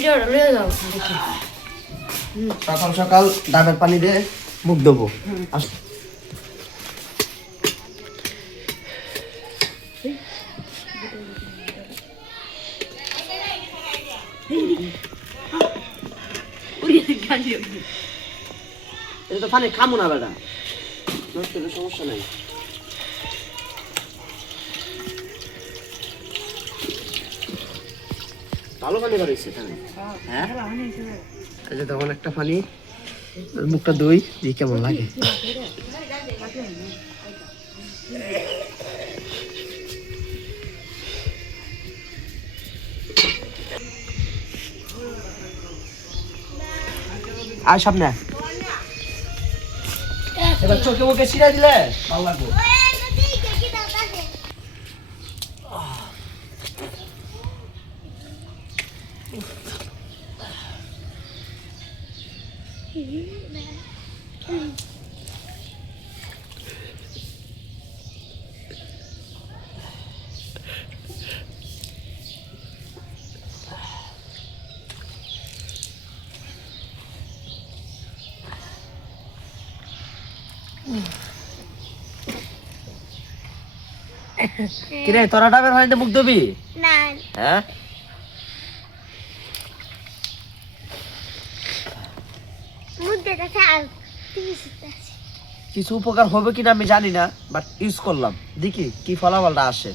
ভিডিওটা লয়ে যাও সকাল সকাল ডাবের পানি দিয়ে মুখ দেবো এটা তো পানি খামো না বেটা। সমস্যা নাই। ভালো পানি এখানে হ্যাঁ? তখন একটা মুখটা দই দিয়ে কেমন লাগে। আর সামনে এবার চোখে মুখে ছিঁড়ে দিলে, ভালো লাগবে। কিরে তোরা ডাবের পানিতে মুখ দেবি না হ্যাঁ মুদ্দে কাছে আর তুমি আছে কিছু উপকার হবে কিনা আমি জানি না বাট ইউজ করলাম। দেখি কি ফলাফলটা আসে।